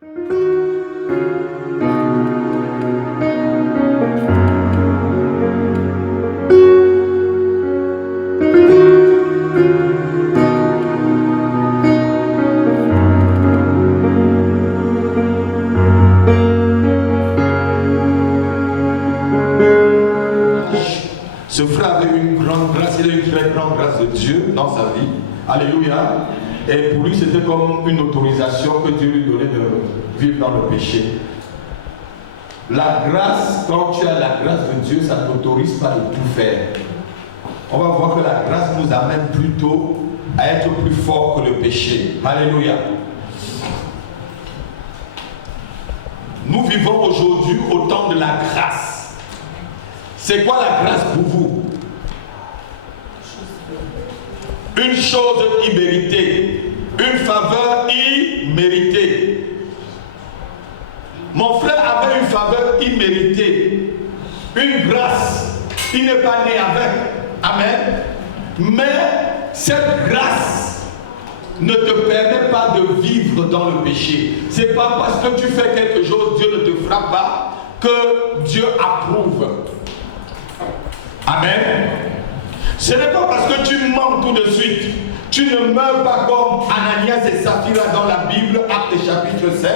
Ce frère avait une grande grâce, il a eu une très grande grâce de Dieu dans sa vie. Alléluia. Et pour lui, c'était comme une autorisation que Dieu lui donnait de vivre dans le péché. La grâce, quand tu as la grâce de Dieu, ça ne t'autorise pas de tout faire. On va voir que la grâce nous amène plutôt à être plus fort que le péché. Alléluia. Nous vivons aujourd'hui au temps de la grâce. C'est quoi la grâce pour vous? Une chose imméritée, une faveur imméritée. Mon frère avait une faveur imméritée, une grâce. Il n'est pas né avec. Amen. Mais cette grâce ne te permet pas de vivre dans le péché. C'est pas parce que tu fais quelque chose, Dieu ne te frappe pas, que Dieu approuve. Amen. Ce n'est pas parce que tu mens tout de suite. Tu ne meurs pas comme Ananias et Saphira dans la Bible, Actes chapitre 5.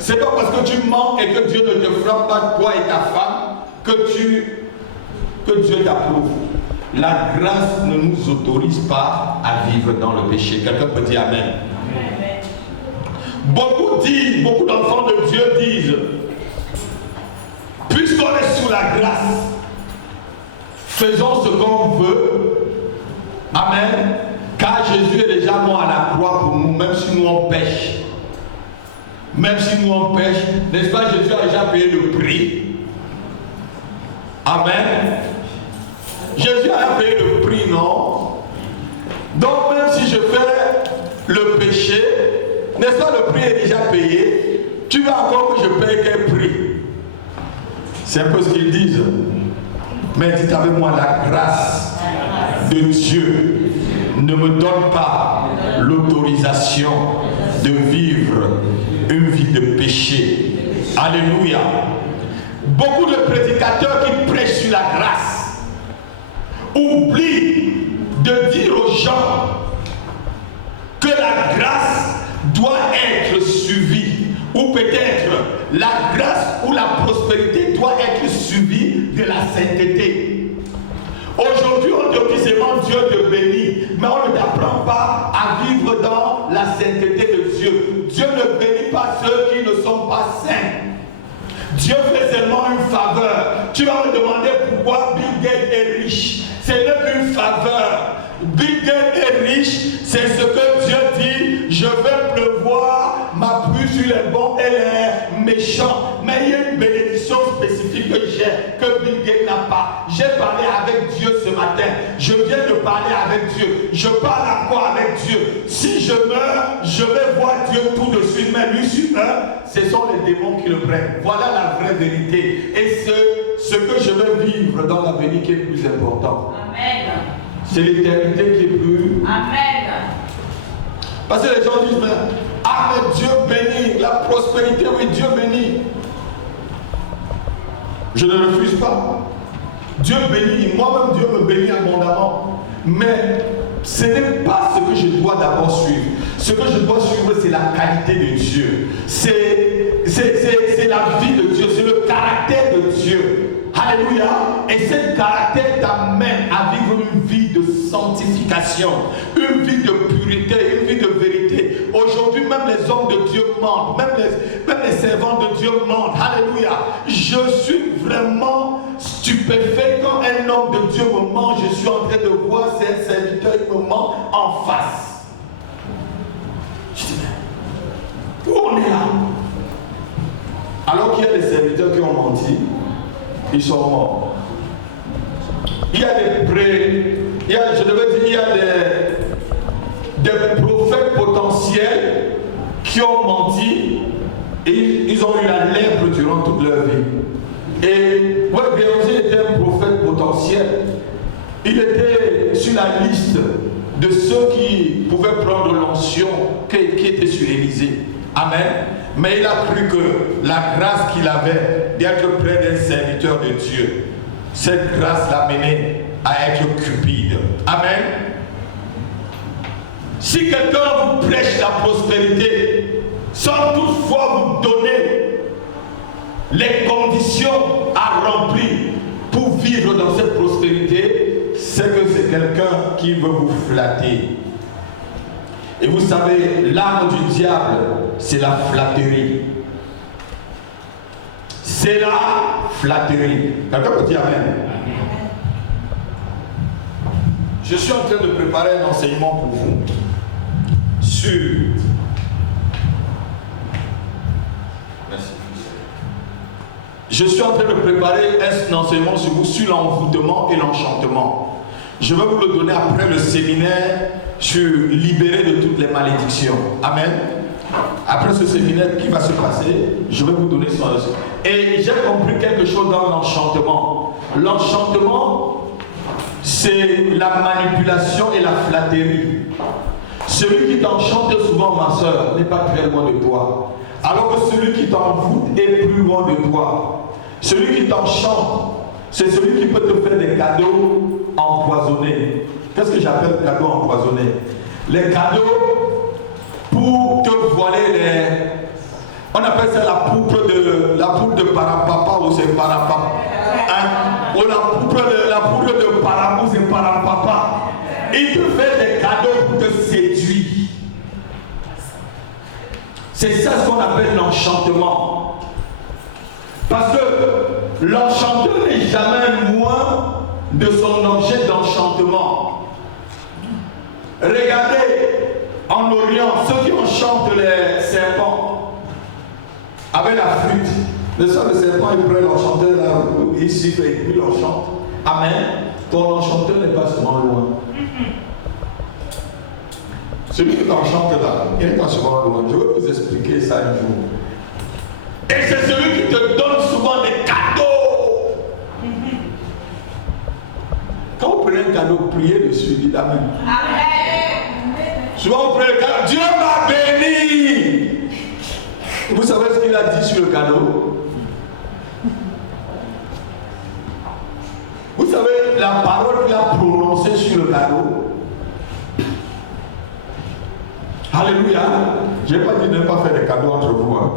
Ce n'est pas parce que tu mens et que Dieu ne te frappe pas, toi et ta femme, que Dieu t'approuve. La grâce ne nous autorise pas à vivre dans le péché. Quelqu'un peut dire Amen. Amen. Beaucoup d'enfants de Dieu disent, puisqu'on est sous la grâce, faisons ce qu'on veut. Amen. Car Jésus est déjà mort à la croix pour nous, même si nous on pêche. Même si nous on pêche, n'est-ce pas, Jésus a déjà payé le prix. Amen. Jésus a payé le prix, non? Donc même si je fais le péché, n'est-ce pas, le prix est déjà payé. Tu veux encore que je paye quel prix? C'est un peu ce qu'ils disent. Mais dites avec moi, la grâce de Dieu ne me donne pas l'autorisation de vivre une vie de péché. Alléluia. Beaucoup de prédicateurs qui prêchent sur la grâce oublient de dire aux gens que la grâce doit être suivie, ou peut-être la grâce ou la prospérité doit être suivie de la sainteté. Aujourd'hui, on te dit seulement Dieu te bénit, mais on ne t'apprend pas à vivre dans la sainteté de Dieu. Dieu ne bénit pas ceux qui ne sont pas saints. Dieu fait seulement une faveur. Tu vas me demander pourquoi Bill Gates est riche. Ce n'est qu'une faveur. Bill Gates est riche, c'est ce que Dieu dit. Je vais pleuvoir ma pluie sur les bons et les méchants. Mais il y a une bénédiction spécifique que j'ai, que Bill Gates n'a pas. J'ai parlé avec Dieu ce matin. Je viens de parler avec Dieu. Je parle encore avec Dieu. Si je meurs, je vais voir Dieu tout de suite. Mais lui sur eux, ce sont les démons qui le prennent. Voilà la vraie vérité. Et ce que je vais vivre dans l'avenir qui est plus important. Amen. C'est l'éternité qui est plus. Amen. Parce que les gens disent, mais Dieu bénit, la prospérité, oui, Dieu bénit. Je ne refuse pas. Dieu bénit, moi-même Dieu me bénit abondamment. Mais ce n'est pas ce que je dois d'abord suivre. Ce que je dois suivre, c'est la qualité de Dieu. C'est la vie de Dieu, c'est le caractère de Dieu. Alléluia. Et ce caractère t'amène à vivre une vie de sanctification, une vie de pureté, une vie de vérité. Aujourd'hui, même les hommes de Dieu mentent, même les servants de Dieu mentent. Alléluia. Je suis vraiment stupéfait quand un homme de Dieu me ment. Je suis en train de voir ces serviteurs qui me mentent en face. Je dis, où on est là? Alors qu'il y a des serviteurs qui ont menti, ils sont morts. Il y a des prophètes potentiels qui ont menti et ils ont eu la lèpre durant toute leur vie. Et Béranger était un prophète potentiel. Il était sur la liste de ceux qui pouvaient prendre l'onction qui était sur Élysée. Amen. Mais il a cru que la grâce qu'il avait d'être près d'un serviteur de Dieu, cette grâce l'a mené à être cupide. Amen. Si quelqu'un vous prêche la prospérité, sans toutefois vous donner les conditions à remplir pour vivre dans cette prospérité, c'est que c'est quelqu'un qui veut vous flatter. Et vous savez, l'arme du diable, c'est la flatterie. C'est la flatterie. Quelqu'un peut dire amen. Je suis en train de préparer un enseignement pour vous sur... Merci. Je suis en train de préparer un enseignement sur vous sur l'envoûtement et l'enchantement. Je vais vous le donner après le séminaire sur libérer de toutes les malédictions. Amen. Après ce séminaire qui va se passer, je vais vous donner son leçon. Et j'ai compris quelque chose dans l'enchantement. L'enchantement, c'est la manipulation et la flatterie. Celui qui t'enchante souvent, ma soeur, n'est pas très loin de toi. Alors que celui qui t'envoûte est plus loin de toi. Celui qui t'enchante, c'est celui qui peut te faire des cadeaux empoisonnés. Qu'est-ce que j'appelle cadeaux empoisonnés? Les cadeaux pour te voiler les... On appelle ça la poudre de parapapa ou c'est parapapa. Hein? Ou la poudre de parapou, c'est parapapa. Il te fait des cadeaux pour te séduire. C'est ça ce qu'on appelle l'enchantement. Parce que l'enchanteur n'est jamais loin de son objet d'enchantement. Regardez en Orient, ceux qui enchantent les serpents avec la flûte. Le serpent, il prend l'enchanteur là, il siffle et puis l'enchante. Amen. Ton enchanteur n'est pas souvent loin. Celui qui t'enchante là, il n'est pas souvent loin. Je vais vous expliquer ça un jour. Et c'est celui qui te donne souvent des cadeaux. Quand vous prenez un cadeau, priez dessus, dites Amen. Amen. Souvent vous prenez le cadeau, Dieu m'a béni. Vous savez ce qu'il a dit sur le cadeau? Vous savez la parole qu'il a prononcée sur le cadeau? Alléluia. Je n'ai pas dit de ne pas faire des cadeaux entre vous. Hein.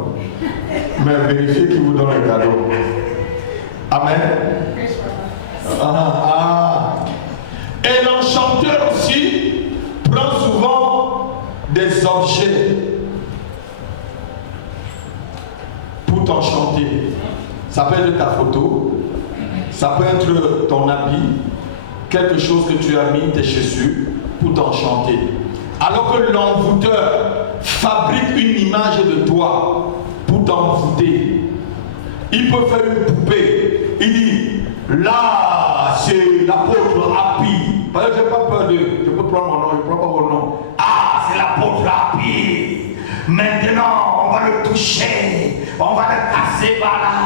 Mais vérifiez qui vous donne un cadeau. Amen. Et l'enchanteur aussi prend souvent des objets pour t'enchanter. Ça peut être ta photo, ça peut être ton habit, quelque chose que tu as mis, tes chaussures, pour t'enchanter. Alors que l'envoûteur fabrique une image de toi pour t'envoûter. Il peut faire une poupée. Il dit, là, c'est l'apôtre Happy. Parce que je n'ai pas peur de... Je peux prendre mon nom, je ne prends pas mon nom. Ah, c'est l'apôtre Happy. Maintenant, on va le toucher. On va le casser par là.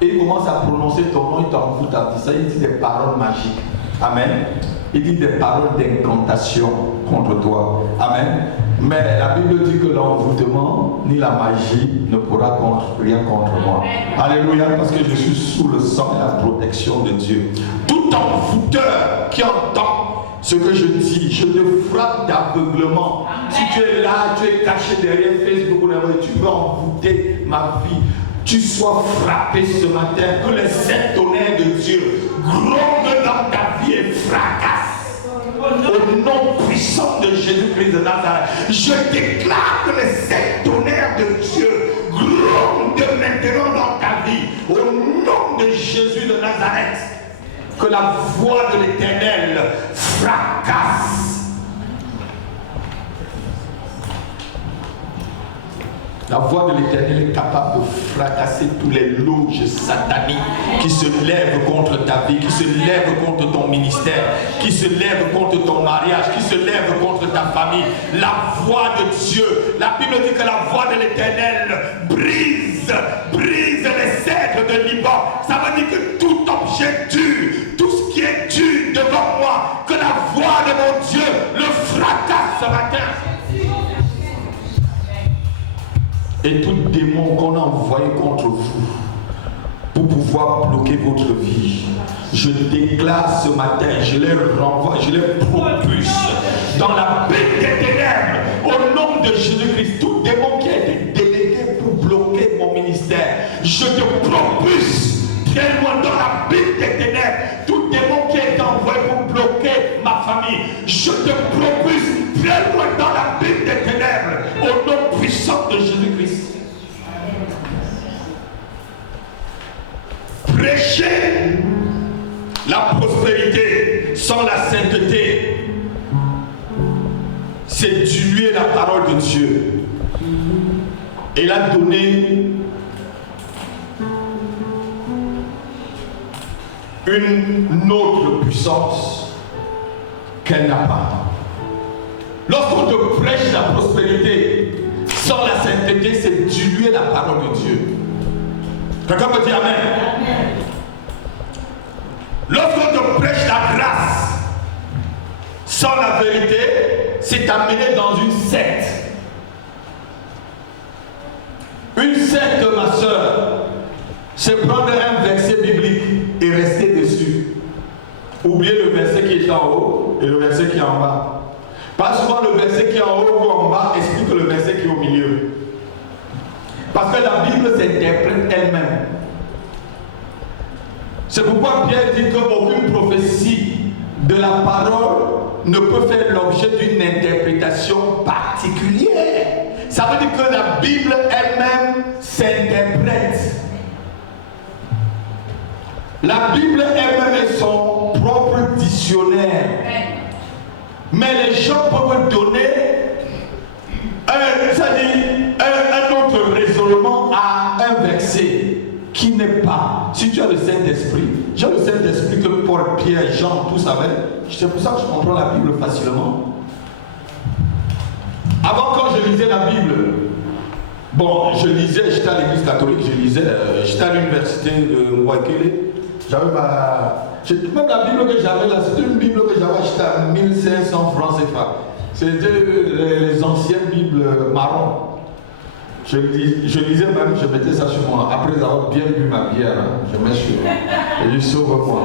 Et il commence à prononcer ton nom, il t'envoûte à ça. Il dit des paroles magiques. Amen. Il dit des paroles d'incantation contre toi. Amen. Mais la Bible dit que l'envoûtement ni la magie ne pourra rien contre moi. Alléluia, parce que je suis sous le sang et la protection de Dieu. Tout envoûteur qui entend ce que je dis, je te frappe d'aveuglement. Si tu es là, tu es caché derrière Facebook, tu veux envoûter ma vie. Tu sois frappé ce matin, que les sept tonnerres de Dieu grondent dans ta vie et fracassent. Au nom puissant de Jésus-Christ de Nazareth, je déclare que les sept tonnerres de Dieu grondent maintenant dans ta vie. Au nom de Jésus de Nazareth, que la voix de l'Éternel fracasse. La voix de l'Éternel est capable de fracasser tous les loges sataniques qui se lèvent contre ta vie, qui se lèvent contre ton ministère, qui se lèvent contre ton mariage, qui se lèvent contre ta famille. La voix de Dieu, la Bible dit que la voix de l'Éternel brise les cèdres de Liban. Ça veut dire que tout objet dur, tout ce qui est dur devant moi, que la voix de mon Dieu le fracasse ce matin. et tout démon qu'on a envoyé contre vous pour pouvoir bloquer votre vie. Je déclare ce matin, je les renvoie, je les propulse dans la bête des ténèbres au nom de Jésus-Christ. Tout démon qui a été délégué pour bloquer mon ministère, je te propulse très loin dans la bête des ténèbres. Tout démon qui a été envoyé pour bloquer ma famille, je te propulse très loin dans la bête des ténèbres au nom puissant de Jésus-Christ. Prêcher la prospérité sans la sainteté, c'est diluer la parole de Dieu et la donner une autre puissance qu'elle n'a pas. Lorsqu'on te prêche la prospérité sans la sainteté, c'est diluer la parole de Dieu. Quelqu'un peut dire Amen? Amen. Lorsqu'on te prêche la grâce sans la vérité, c'est t'amener dans une secte. Une secte, ma soeur, c'est prendre un verset biblique et rester dessus. Oubliez le verset qui est en haut et le verset qui est en bas. Pas souvent le verset qui est en haut ou en bas explique le verset qui est au milieu. Parce que la Bible s'interprète elle-même. C'est pourquoi Pierre dit qu'aucune prophétie de la parole ne peut faire l'objet d'une interprétation particulière. Ça veut dire que la Bible elle-même s'interprète. La Bible elle-même est son propre dictionnaire. Mais les gens peuvent donner un autre raisonnement à un verset qui n'est pas. Si tu as le Saint-Esprit, j'ai le Saint-Esprit que Paul, Pierre, Jean, tous avaient. C'est pour ça que je comprends la Bible facilement. Avant, quand je lisais la Bible, bon, je lisais, j'étais à l'église catholique, j'étais à l'université de Wakele. J'avais même la Bible que j'avais là, c'était une Bible que j'avais achetée à 1500 francs CFA. C'était les anciennes Bibles marron. Je lisais même, je mettais ça sur moi. Après avoir bien bu ma bière, je mets sur. Et je sauve-moi.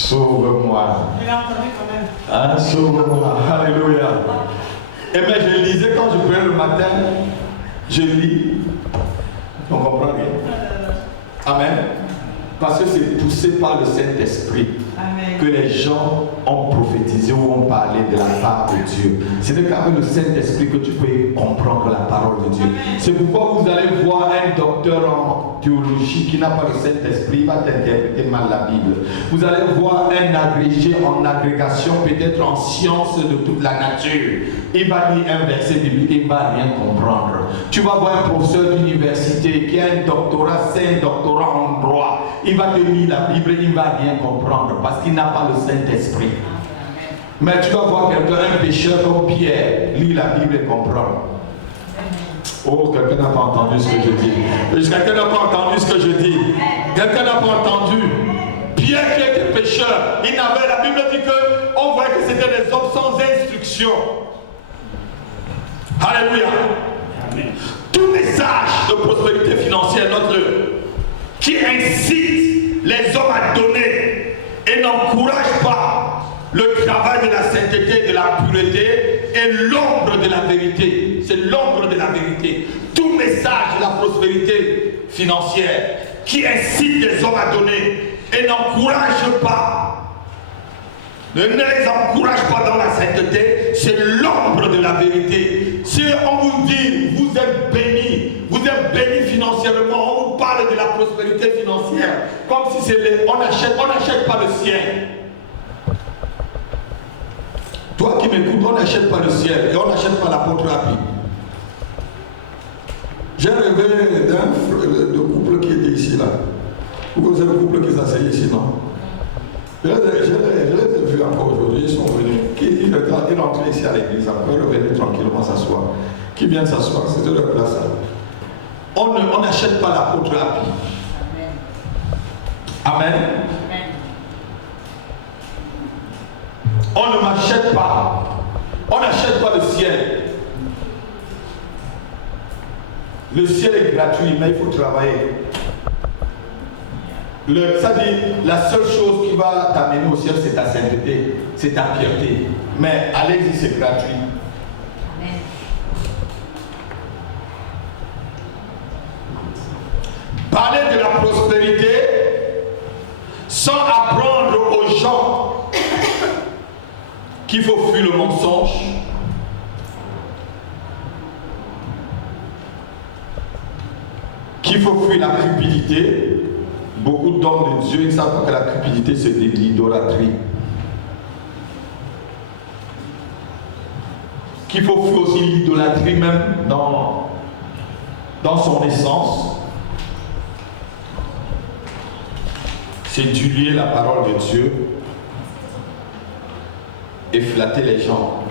Sauve-moi. Je l'ai entendu quand même. Ah, sauve-moi. Alléluia. Et bien je lisais quand je prenais le matin, je lis. On comprend rien. Amen. Parce que c'est poussé par le Saint-Esprit. Amen. Que les gens ont prophétisé ou ont parlé de la part de Dieu. C'est qu'avec le Saint-Esprit que tu peux comprendre la parole de Dieu. Amen. C'est pourquoi vous allez voir un docteur en théologie qui n'a pas le Saint-Esprit, il va t'interpréter mal la Bible. Vous allez voir un agrégé en agrégation, peut-être en sciences de toute la nature. Il va lire un verset biblique et il ne va rien comprendre. Tu vas voir un professeur d'université qui a un doctorat, c'est un doctorat en droit. Il va te lire la Bible, il ne va rien comprendre parce qu'il n'a pas le Saint-Esprit. Mais tu vas voir quelqu'un, un pécheur comme Pierre, lire la Bible et comprendre. Oh, quelqu'un n'a pas entendu ce que je dis. Quelqu'un n'a pas entendu ce que je dis. Quelqu'un n'a pas entendu. Pierre qui était pécheur, il n'avait, la Bible dit qu'on voit que c'était des hommes sans instruction. Alléluia. Amen. Tout message de prospérité financière, note-le, qui incite les hommes à donner et n'encourage pas le travail de la sainteté, de la pureté et l'ombre de la vérité. C'est l'ombre de la vérité. Tout message de la prospérité financière qui incite les hommes à donner et n'encourage pas, ne les encourage pas dans la sainteté, c'est l'ombre de la vérité. Si on vous dit, vous êtes béni financièrement, on vous parle de la prospérité financière, comme si c'est on n'achète pas le ciel. Toi qui m'écoutes, on n'achète pas le ciel et on n'achète pas l'apôtre Happy. J'ai rêvé d'un couple qui était ici là. Vous connaissez le couple qui s'asseyait ici, non? Je les ai vus encore aujourd'hui, ils sont venus. Il est entré ici à l'église, après il est venu tranquillement s'asseoir. Qui vient s'asseoir, c'était leur place. On n'achète pas l'apôtre Happy. Amen. Amen. On ne m'achète pas. On n'achète pas le ciel. Le ciel est gratuit, mais il faut travailler. Ça dit, la seule chose qui va t'amener au ciel, c'est ta sainteté, c'est ta piété. Mais allez-y, c'est gratuit. Amen. Parler de la prospérité sans apprendre aux gens qu'il faut fuir le mensonge, qu'il faut fuir la cupidité. Beaucoup d'hommes de Dieu, ils savent pas que la cupidité c'est de l'idolâtrie. Qu'il faut fuir aussi l'idolâtrie même dans son essence. C'est durer la parole de Dieu et flatter les gens.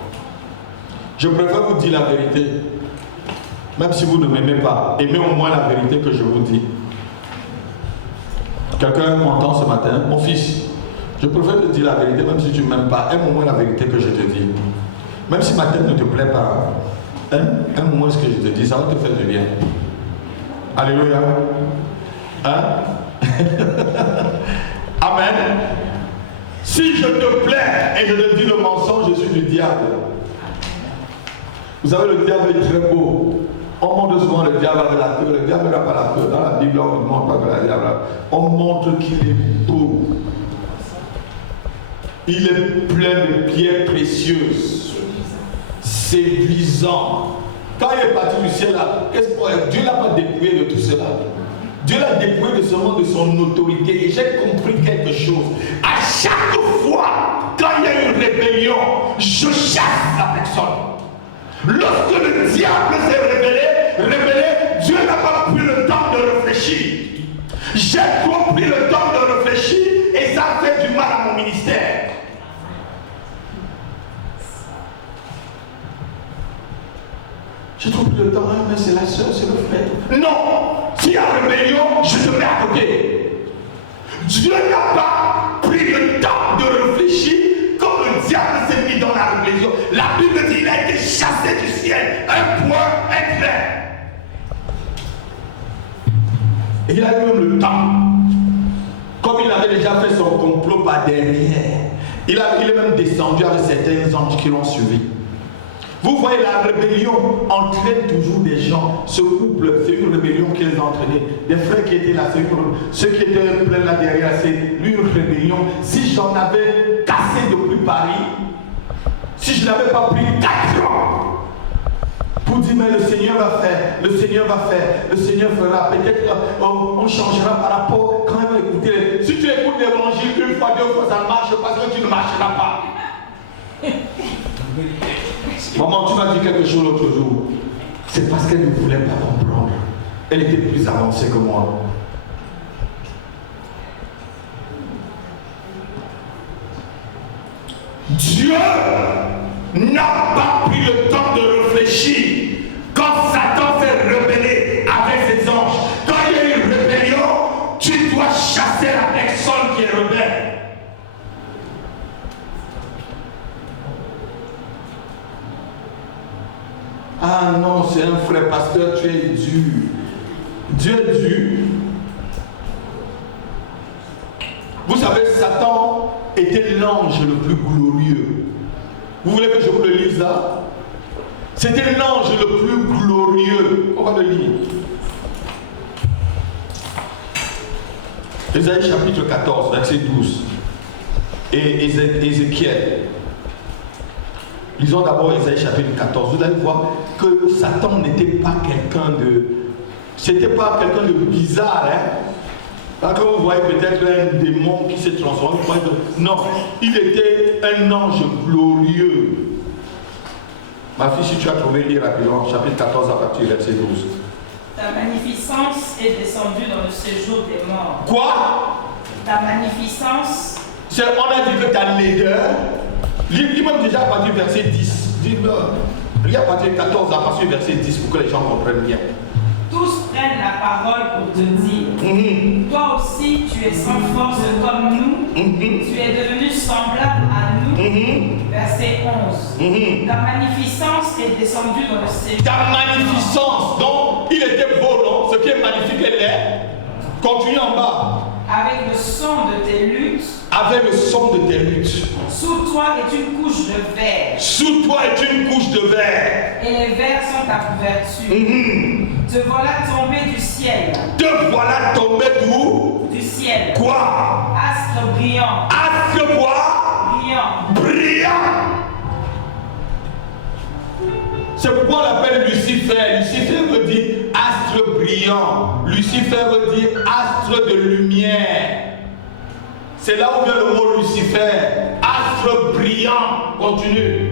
Je préfère vous dire la vérité. Même si vous ne m'aimez pas, aimez au moins la vérité que je vous dis. Quelqu'un m'entend ce matin, mon fils, je préfère te dire la vérité, même si tu ne m'aimes pas, aime au moins la vérité que je te dis. Même si ma tête ne te plaît pas, aime au moins ce que je te dis, ça va te faire du bien. Alléluia. Hein? Amen. Si je te plais et je te dis le mensonge, je suis du diable. Vous savez, le diable est très beau. On montre souvent le diable avec la queue. Le diable n'a pas la queue. Dans la Bible, on ne montre pas que le diable. On montre qu'il est beau. Il est plein de pierres précieuses, séduisant. Quand il est parti du ciel, là, Dieu ne l'a pas dépouillé de tout cela. Dieu l'a dépouillé de seulement de son autorité. Et j'ai compris quelque chose. À chaque fois, quand il y a une rébellion, je chasse la personne. Lorsque le diable s'est révélé, Dieu n'a pas pris le temps de réfléchir. J'ai trop pris le temps de réfléchir et ça fait du mal à mon ministère. J'ai trop pris le temps, mais c'est la soeur, c'est le frère. Non! S'il y a rébellion, je te mets à côté. Dieu n'a pas pris le temps de réfléchir. Comme le diable s'est mis dans la rébellion, la Bible dit qu'il a été chassé du ciel. Un point, un trait. Et il a eu même le temps. Comme il avait déjà fait son complot par derrière, il est même descendu avec certains anges qui l'ont suivi. Vous voyez, la rébellion entraîne toujours des gens. Ce couple, c'est une rébellion qui les a entraînés. Des frères qui étaient là, ceux qui étaient pleins là derrière, c'est une rébellion. Si j'en avais cassé depuis Paris, si je n'avais pas pris 4 ans pour dire, mais le Seigneur va faire, le Seigneur va faire, le Seigneur fera, peut-être on changera par rapport, quand même écouter. Si tu écoutes l'évangile une fois, 2 fois, ça marche parce que tu ne marcheras pas. Maman, tu m'as dit quelque chose l'autre jour. C'est parce qu'elle ne voulait pas comprendre. Elle était plus avancée que moi. Dieu n'a pas pris le temps de réfléchir quand Satan s'est rebellé avec ses anges. Quand il y a une rébellion, tu dois chasser la personne qui est rebelle. Ah non, c'est un frère pasteur, tu es dur. Dieu est dur. Vous savez, Satan était l'ange le plus glorieux. Vous voulez que je vous le lise là? C'était l'ange le plus glorieux. On va le lire. Ésaïe chapitre 14, verset 12. Et Ézéchiel. Lisons d'abord Ésaïe chapitre 14. Vous allez voir que Satan n'était pas quelqu'un de... C'était pas quelqu'un de bizarre, hein? Quand vous voyez peut-être un démon qui s'est transformé, non, il était un ange glorieux. Ma fille, si tu as trouvé, lis rapidement, chapitre 14 à partir du verset 12. Ta magnificence est descendue dans le séjour des morts. Quoi? Ta magnificence. On a dit que ta laideur. Lis-moi déjà à partir du verset 10. Lis à partir du 14 à partir du verset 10 pour que les gens comprennent bien. Tous prennent la parole pour te dire, toi aussi tu es sans force comme nous, tu es devenu semblable à nous. Verset 11. Ta magnificence est descendue dans le séjour. Ta magnificence, donc il était Continue en bas. Avec le son de tes luttes. Avec le son de tes luttes. Sous toi est une couche de verre. Sous toi est une couche de verre. Et les verres sont ta couverture. Te voilà tombé du ciel. Te voilà tombé d'où? Du ciel. Quoi? Astre brillant. Astre quoi? Brillant. Brillant. C'est pourquoi on l'appelle Lucifer. Lucifer veut dire astre brillant. Lucifer veut dire astre de lumière. C'est là où vient le mot Lucifer. Astre brillant. Continue.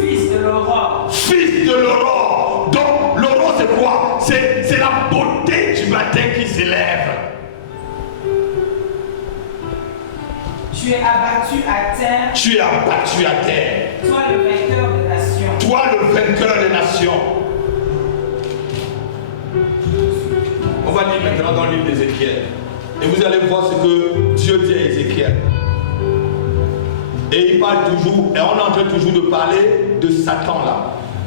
Fils de l'aurore. Fils de l'aurore. Donc l'aurore c'est quoi? C'est la beauté du matin qui s'élève. Tu es abattu à terre. Tu es abattu à terre. Toi le vainqueur des nations. Toi le vainqueur des nations. On va lire maintenant dans le livre d'Ézéchiel. Et vous allez voir ce que Dieu dit à Ézéchiel. Et il parle toujours, et on est en train toujours de parler de Satan là.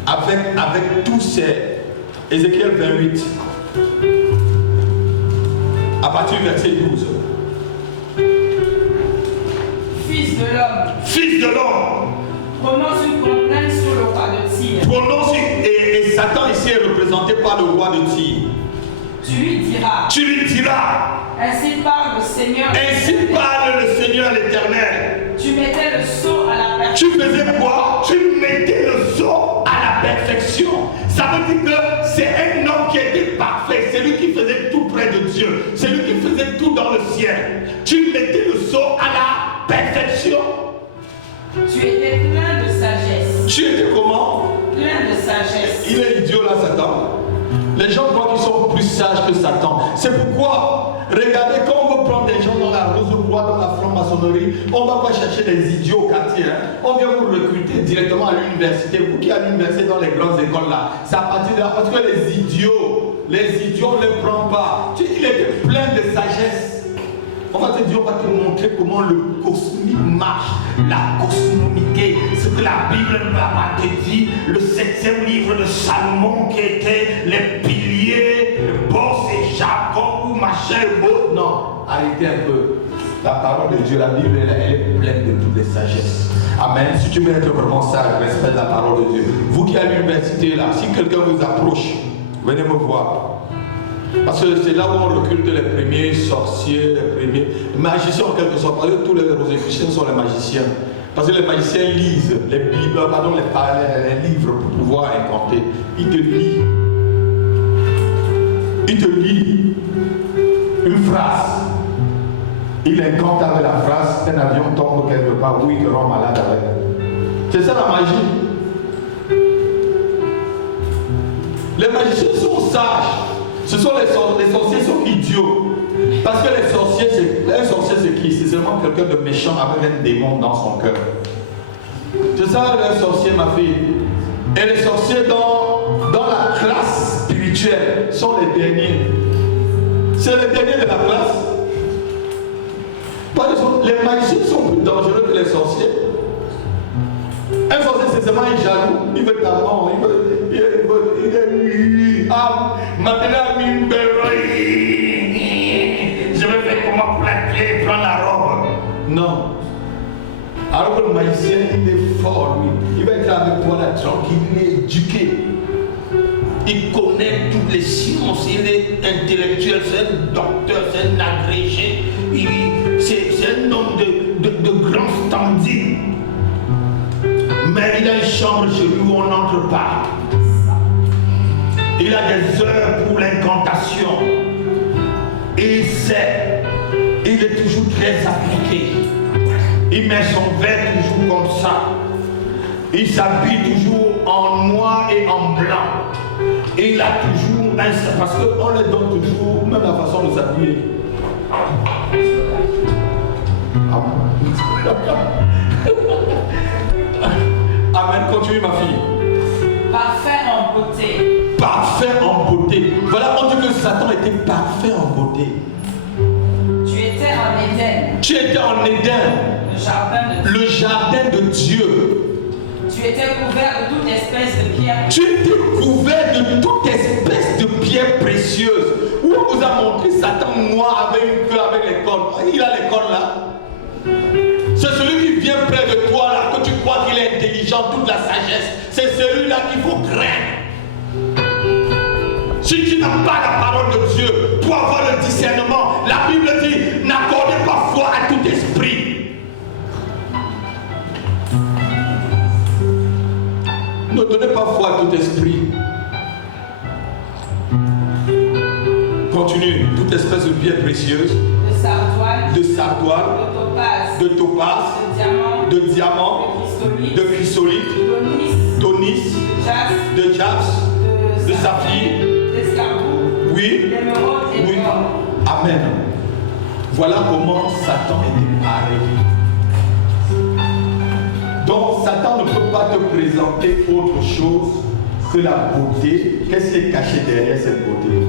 Avec tous ces... Ézéchiel 28. À partir du verset 12. Fils de l'homme. Fils de l'homme. Prononce une complainte sur le roi de Tyr. Prononce, et Satan ici est représenté par le roi de Tyr. Tu lui diras. Tu lui diras. Ainsi parle le Seigneur. Ainsi parle le Seigneur l'Éternel. Tu mettais le sceau à la perfection. Tu faisais quoi? Tu mettais le sceau à la perfection. Ça veut dire que c'est un homme qui était parfait. C'est lui qui faisait tout près de Dieu. C'est lui qui faisait tout dans le ciel. Tu mettais le sceau à la perfection. Tu étais plein de sagesse. Tu étais comment? Plein de sagesse. Il est idiot là, Satan. Les gens croient qu'ils sont plus sages que Satan. C'est pourquoi, regardez, quand on veut prendre des gens dans la rose roi, dans la franc-maçonnerie, on ne va pas chercher des idiots au quartier. Hein. On vient vous recruter directement à l'université. Vous qui êtes à l'université dans les grandes écoles là, c'est à partir de là. Parce que les idiots, on ne les prend pas. Il était plein de sagesse. On va te dire, on va te montrer comment le cosmique marche, la cosmomité, ce que la Bible ne va pas te dire, le 7e livre de Salomon qui était les piliers, le boss et Jacob ou machin, beau. Non, arrêtez un peu. La parole de Dieu, la Bible, elle est pleine de toutes les sagesses. Amen. Si tu veux être vraiment sage, respecte la parole de Dieu. Vous qui êtes à l'université là, si quelqu'un vous approche, venez me voir. Parce que c'est là où on recrute les premiers sorciers, les premiers magiciens en quelque sorte. Parce que tous les rosicruciens sont les magiciens. Parce que les magiciens lisent les Bibles, pardon, les livres pour pouvoir incanter. Ils te lisent. Ils te lisent une phrase. Il incante avec la phrase, un avion tombe quelque part où il te rend malade avec. C'est ça la magie. Les magiciens sont sages. Ce sont les sorciers sont idiots. Parce que les sorciers, un sorcier c'est qui? C'est seulement quelqu'un de méchant avec un démon dans son cœur. C'est ça les sorciers, ma fille. Et les sorciers dans la classe spirituelle sont les derniers. C'est les derniers de la classe. Les magiciens sont plus dangereux que les sorciers. Un sorcier c'est seulement un jaloux. Il veut ta mort. Il est maintenant je vais faire comment pour la clé, prendre la robe. Non. Alors que le magicien, il est fort, lui. Il va être avec toi là, tranquille, il est éduqué. Il connaît toutes les sciences, il est intellectuel, c'est un docteur, c'est un agrégé. C'est un homme de grand standing. Mais il a une chambre chez lui où on n'entre pas. Il a des heures pour l'incantation. Il sait. Il est toujours très appliqué. Il met son verre toujours comme ça. Il s'habille toujours en noir et en blanc. Il a toujours un... Parce qu'on les donne toujours, même la façon de s'habiller. Amen, continue ma fille. Parfait en beauté. Parfait en beauté. Voilà, on dit que Satan était parfait en beauté. Tu étais en Éden. Tu étais en Éden. Le jardin de Dieu. Tu étais couvert de toute espèce de pierres. Tu étais couvert de toute espèce de pierres précieuses. Où on vous a montré Si tu n'as pas la parole de Dieu pour avoir le discernement, la Bible dit, n'accordez pas foi à tout esprit. Ne donnez pas foi à tout esprit. Continue. Toute espèce de pierre précieuse, de sardoine, de topaz, de diamant, de chrysolite, d'onis, de jaspe, de saphir, oui, oui. Amen. Voilà comment Satan est préparé. Donc Satan ne peut pas te présenter autre chose que la beauté. Qu'est-ce qui est caché derrière cette beauté?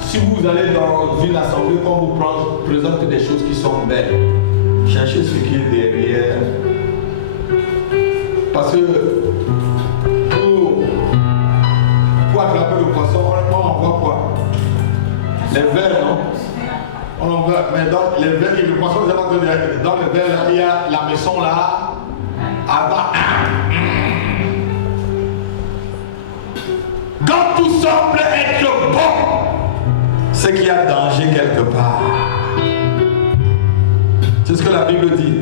Si vous allez dans une assemblée, qu'on vous présente des choses qui sont belles, cherchez ce qui est derrière. Parce que pour attraper le poisson, on envoie quoi? Les vers, non? On envoie, mais dans les vers, le poisson, vous avez pas que dans les vers, là, il y a la maison là, avant. Quand tout semble être bon, c'est qu'il y a danger quelque part. C'est ce que la Bible dit.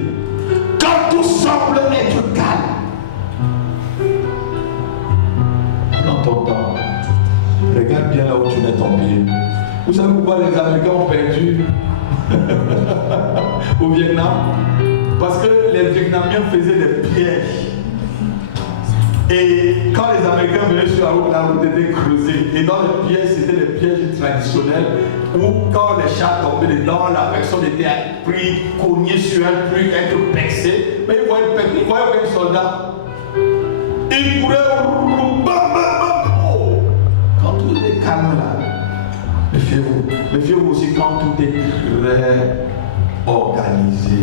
Quand tout semble être calme, dans ton temps, regarde bien là où tu mets ton pied. Vous savez pourquoi les Américains ont perdu au Vietnam? Parce que les Vietnamiens faisaient des pièges. Et quand les Américains venaient sur la route était creusée. Et dans les pièges, c'était les pièges traditionnels où quand les chats tombaient dedans, la personne était prise, cognée sur un truc, être percée. Mais ils voyaient aucun soldat. Ils couraient. Quand tout est calme là, méfiez-vous. Méfiez-vous aussi quand tout est très organisé.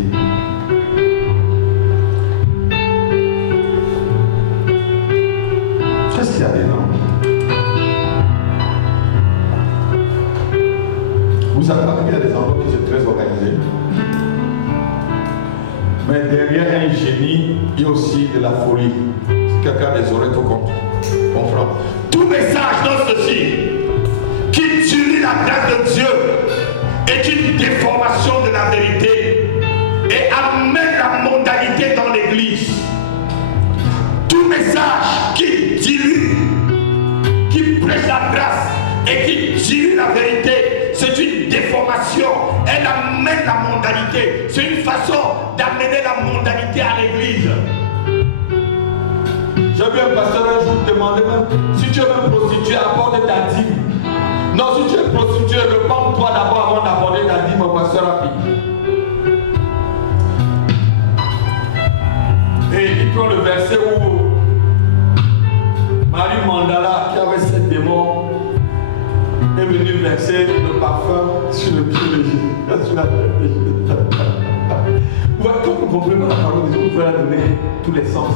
Qu'est-ce qu'il y a dedans? Vous savez pas qu'il y a des endroits qui sont très organisés. Mais derrière un génie, il y a aussi de la folie. Si quelqu'un a des oreilles, il faut comprendre. Tout message dans ceci qui tue la grâce de Dieu est une déformation de la vérité et amène la mondanité dans l'église. Tout message qui dilue, qui prêche la grâce et qui dilue la vérité, c'est une déformation. Elle amène la mondanité. C'est une façon d'amener la mondanité à l'église. J'ai vu un pasteur un jour demander même si tu es même prostituée, apporte ta dîme. Non, si tu es prostituée, repends-toi d'abord avant d'apporter ta dîme au pasteur rapide. Et il prend le verset où Marie Mandala, qui avait 7 démons, est venue verser le parfum sur le pied de Jésus, sur la tête de Jésus. Quand vous comprenez la parole de Dieu, vous pouvez la donner tous les sens.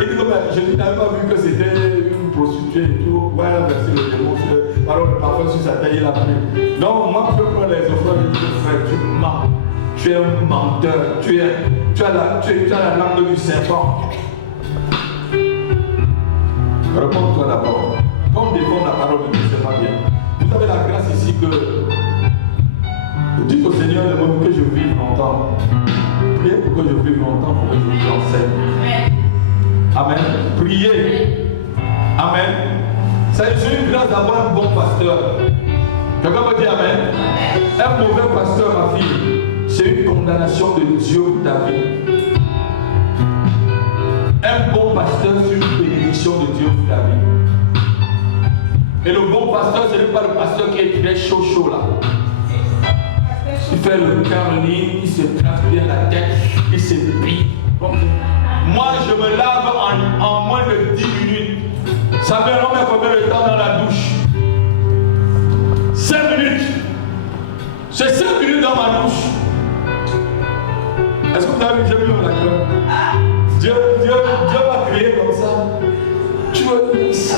Et dit comme Jésus n'avait pas vu que c'était une prostituée et tout. Voilà, verser le démon sur le parfum sur sa tête, il a pris. Non, moi je peux prendre les offrandes et dire frère, tu mens. Tu es un menteur. Tu as la langue du serpent. Réponds-toi d'abord. Quand on défend la parole de Dieu, c'est pas bien. Vous avez la grâce ici que dites au Seigneur de moi que je vive longtemps. Priez pour que je vive longtemps, pour que je vous enseigne. Amen. Priez. Amen. C'est une grâce d'avoir un bon pasteur. Quelqu'un me dit Amen. Un mauvais pasteur, ma fille, c'est une condamnation de Dieu pour ta vie. Un bon pasteur, c'est une bénédiction de Dieu pour ta vie. Et le bon pasteur, ce n'est pas le pasteur qui est très chaud là. Il fait le carni, il se trace bien la tête, il se brille. Moi, je me lave en moins de 10 minutes. Ça fait combien de temps dans la douche? 5 minutes. C'est 5 minutes dans ma douche. Est-ce que vous avez déjà vu la crème? Dieu va créer comme ça. Tu veux, il se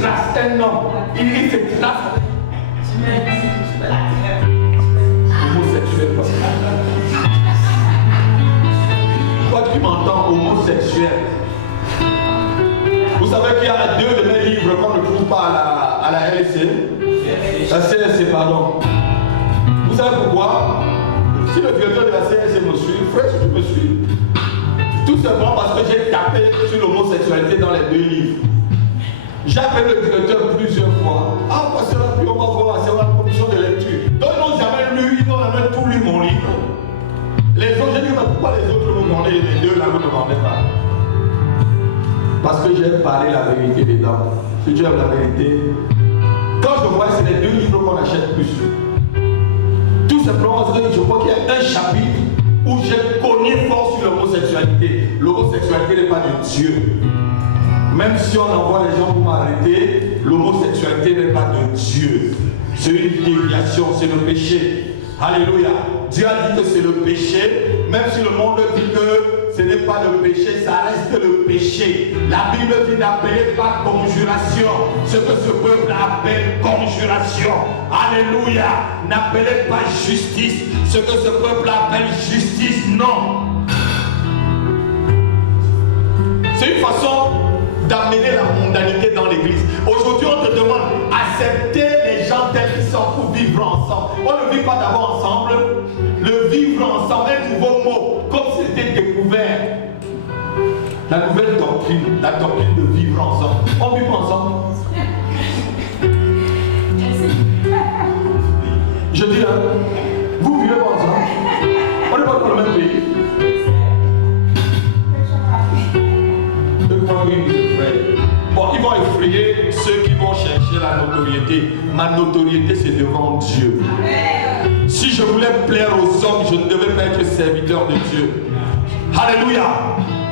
trace un homme. Il se trace. Homosexuel. Toi qui m'entend, homosexuel. Vous savez qu'il y a 2 de mes livres qu'on ne trouve pas à la LC. La CLC, pardon. Vous savez pourquoi? Si le directeur de la CLC me suit, frère, si tu me suis, tout simplement parce que j'ai tapé sur l'homosexualité dans les 2 livres. J'ai appelé le directeur plusieurs fois. Ah, parce que là, puis on va voir, c'est la commission de lecture. Donc ils n'ont jamais lu, ils n'ont jamais tout lu mon livre. Les autres, j'ai dit, mais pourquoi les autres me demandaient, les 2 là ne me demandaient pas? Parce que j'ai parlé la vérité dedans. Si tu aimes la vérité, quand je vois, c'est les 2 livres qu'on achète plus. Tout simplement parce que je vois qu'il y a un chapitre où j'ai cogné fort sur l'homosexualité. L'homosexualité n'est pas de Dieu. Même si on envoie les gens pour m'arrêter, l'homosexualité n'est pas de Dieu. C'est une déviation, c'est le péché. Alléluia. Dieu a dit que c'est le péché, même si le monde dit que ce n'est pas le péché, ça reste le péché. La Bible dit n'appelez pas conjuration, ce que ce peuple appelle conjuration. Alléluia. N'appelez pas justice, ce que ce peuple appelle justice. Non. C'est une façon d'amener la mondanité dans l'église. Aujourd'hui, on te demande d'accepter les gens tels qu'ils sont pour vivre ensemble. On ne vit pas d'abord ensemble. Le vivre ensemble, un nouveau mot, comme c'était découvert. La nouvelle doctrine, la doctrine de vivre ensemble. On vit pas ensemble. Je dis là, vous vivez pas ensemble. On n'est pas dans le même pays. Bon, ils vont effrayer ceux qui vont chercher la notoriété. Ma notoriété, c'est devant Dieu. Si je voulais plaire aux hommes, je ne devais pas être serviteur de Dieu. Alléluia.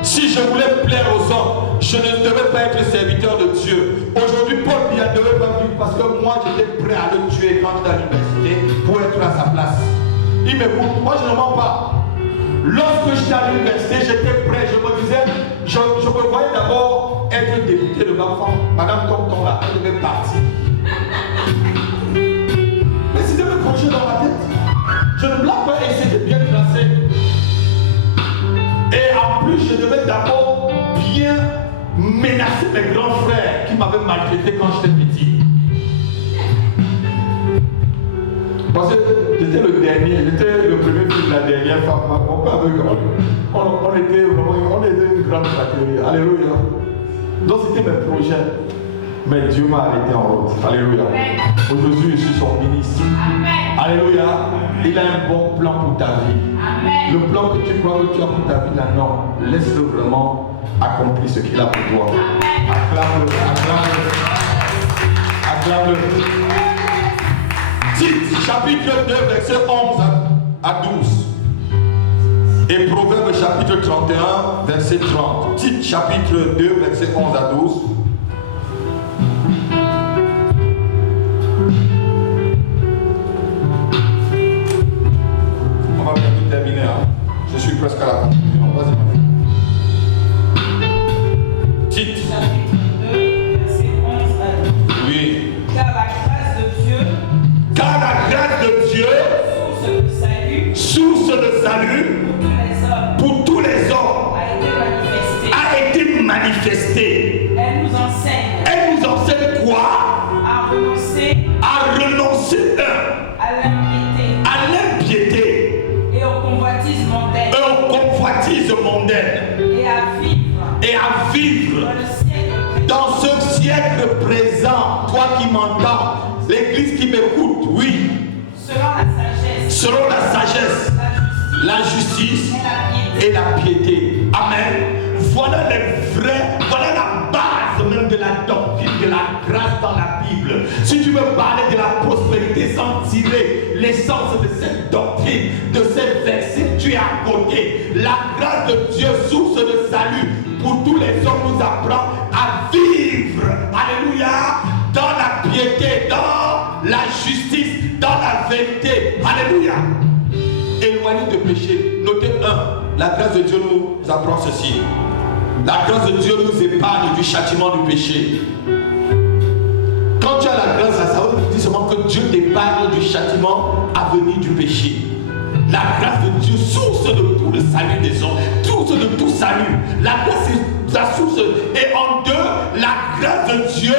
Si je voulais plaire aux hommes, je ne devais pas être serviteur de Dieu. Aujourd'hui, Paul ne devait pas vivre parce que moi, j'étais prêt à le tuer quand j'étais à l'université pour être à sa place. Il m'écoute, moi je ne mens pas. Lorsque j'étais à l'université, j'étais prêt, je me disais, je me voyais d'abord être député de ma femme. Madame Tonton là, elle devait partir. Mais c'était mes projets dans ma tête. Je ne blague pas et c'était bien placé. Et en plus, je devais d'abord bien menacer mes grands frères qui m'avaient maltraité quand j'étais petit. Parce que j'étais le dernier, j'étais le premier fils de la dernière femme. Mon père avait on était vraiment, on était une grande fratrie. Alléluia. Donc c'était mes projets. Mais Dieu m'a arrêté en route. Alléluia. Aujourd'hui, je suis son ministre. Amen. Alléluia. Il a un bon plan pour ta vie. Amen. Le plan que tu crois que tu as pour ta vie là, non. Laisse-le vraiment accomplir ce qu'il a pour toi. Acclame-le, acclame-le. Acclame-le. Tite, chapitre 2, verset 11 à 12. Et Proverbe, chapitre 31, verset 30. Tite, chapitre 2, verset 11 à 12. On va bientôt terminer. Hein. Je suis presque à la conclusion. Vas-y, ma fille. Tite. Chapitre 2, verset 11 à 12. Oui. Car la grâce de Dieu, source de salut pour tous les hommes, a été manifestée. Elle nous enseigne quoi? À renoncer à l'impiété et aux convoitises mondaines et à vivre dans ce siècle présent. Toi qui m'entends, l'église qui m'écoute, oui, selon la sagesse, la justice et la piété. Amen. Voilà la base même de la doctrine de la grâce dans la Bible. Si tu veux parler de la prospérité sans tirer l'essence de cette doctrine, de ces versets, tu es à côté. La grâce de Dieu, source de salut pour tous les hommes, nous apprend à vivre, alléluia, dans la piété, dans la justice, dans la vérité. Alléluia. Éloigné de péché. Notez la grâce de Dieu nous apprend ceci. La grâce de Dieu nous épargne du châtiment du péché. Quand tu as la grâce, ça veut dire seulement que Dieu t'épargne du châtiment à venir du péché. La grâce de Dieu, source de tout le salut des hommes, source de tout salut. La grâce est la source. Et en deux, la grâce de Dieu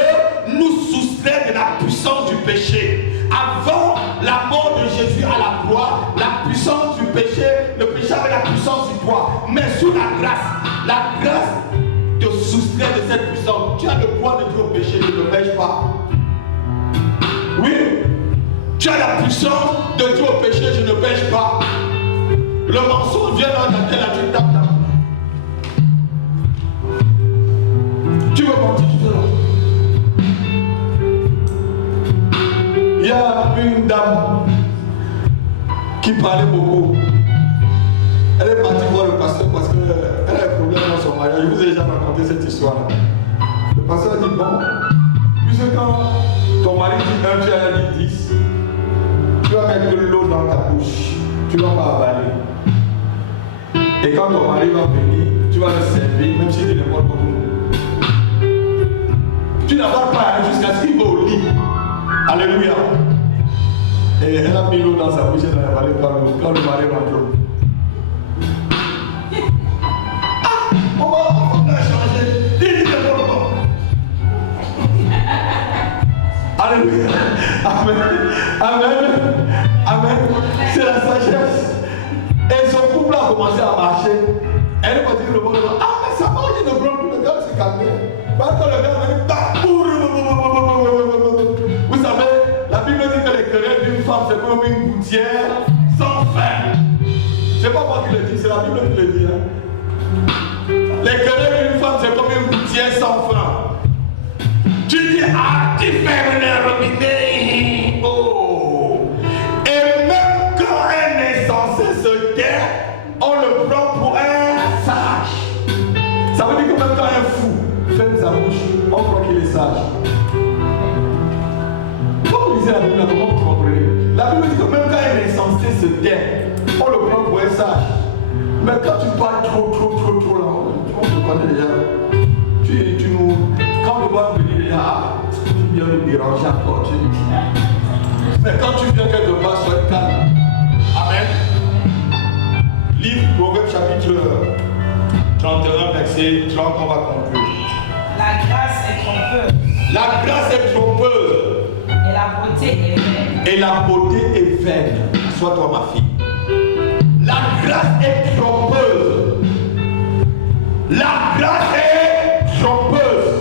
nous soustrait de la puissance du péché. Avant la mort de Jésus à la croix, la puissance du péché, le péché avait la puissance sur toi. Mais sous la grâce te soustrait de cette puissance. Tu as le pouvoir de dire au péché, ne me pêche pas. Oui, tu as la puissance de dire au péché, je ne pêche pas. Le mensonge vient dans ta tête, tu tapes. Tu veux mentir, tu fais là. Il y a une dame qui parlait beaucoup. Elle est partie voir le pasteur parce qu'elle a un problème dans son mariage. Je vous ai déjà raconté cette histoire-là. Le pasteur a dit, bon, puisque quand ton mari dit 1, tu as dit 10, tu vas mettre de l'eau dans ta bouche. Tu ne vas pas avaler. Et quand ton mari va venir, tu vas le servir, même si tu ne pas pour nous. Tu n'avales pas jusqu'à ce qu'il va au lit. Alléluia. Et elle a mis l'eau dans sa bouche et elle a avalé quand le mari rentre. Ah, on a changé. Dis Alléluia. Amen. Amen. Amen. C'est la sagesse. Et son couple a commencé à marcher. Elle est partie le monde. Ah, mais ça marche de gros pour le gars s'est calmé. Parce que le gars avait vous savez, la Bible dit que les querelles d'une femme, c'est comme une gouttière sans fin. C'est pas moi qui le dis, c'est la Bible qui le dit. Hein. Les querelles d'une femme, c'est comme une gouttière sans fin. Tu dis, ah, tu fermes le robinet. Oh. Et même quand elle est censée se taire, on le prend pour un sage. Ça veut dire que même quand un fou ferme sa bouche, on croit qu'il est sage. Quand vous lisez la Bible, comment vous comprenez? La Bible dit que même quand elle est censée se taire, on le prend pour un sage. Mais quand tu parles trop là, on te connaît déjà. Quand on va venir déjà, tu viens nous déranger encore. Mais quand tu viens quelque part, sois calme. Amen. Livre Proverbes chapitre 31, verset 30, on va conclure. La grâce est trompeuse. La grâce est trompeuse. Et la beauté est vaine. Et la beauté est vaine. Sois toi ma fille. La grâce est trompeuse. La grâce est trompeuse.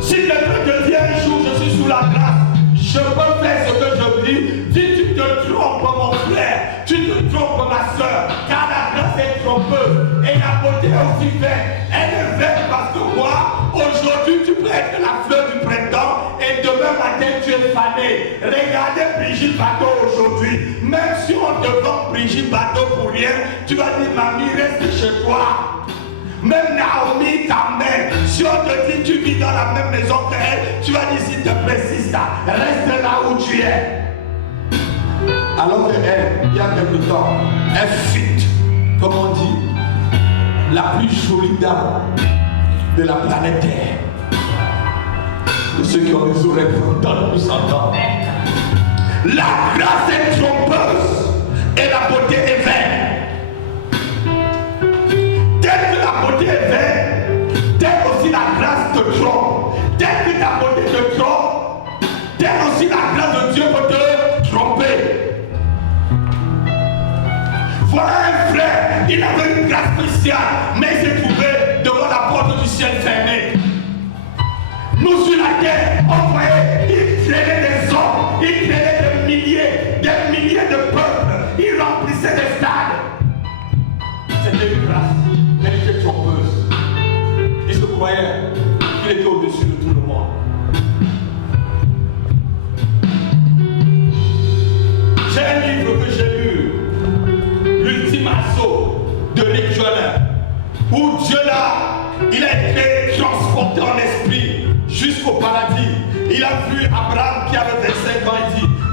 Si quelqu'un te dit un jour je suis sous la grâce, je peux faire ce que je dis, si tu te trompes mon frère, tu te trompes ma soeur, car la grâce est trompeuse. Et la beauté est aussi vaine. Elle est vaine parce que moi, aujourd'hui tu peux être la fleur du printemps et demain matin tu es fané. Regardez Brigitte Bardot aujourd'hui. Même si on te vend Brigitte Bardot pour rien, tu vas dire mamie reste chez toi. Même Naomi t'emmène. Si on te dit tu vis dans la même maison qu'elle, tu vas dire s'il te plaît sister, reste là où tu es. Alors qu'elle, il y a quelque temps, elle fit, comme on dit, la plus jolie dame de la planète Terre. De ceux qui ont des oreilles dans le plus entendre. La grâce est trompeuse et la beauté est vaine. Dès que la beauté est vaine, dès aussi la grâce te trompe. Dès que ta beauté te trompe, dès aussi la grâce de Dieu peut te tromper. Voilà un frère, il avait une grâce spéciale, mais il s'est trouvé devant la porte du ciel fermée. Nous sur la terre, on voyait, il traînait des hommes, il traînait des milliers de peuples, il remplissait des stades. C'était une grâce, elle était trompeuse. Il se croyait qu'il était au-dessus de tout le monde. J'ai un livre que j'ai lu, L'ultime assaut de Rick Joyner, où Dieu là, il a été transporté en esprit jusqu'au paradis. Il a vu Abraham qui avait 25 ans,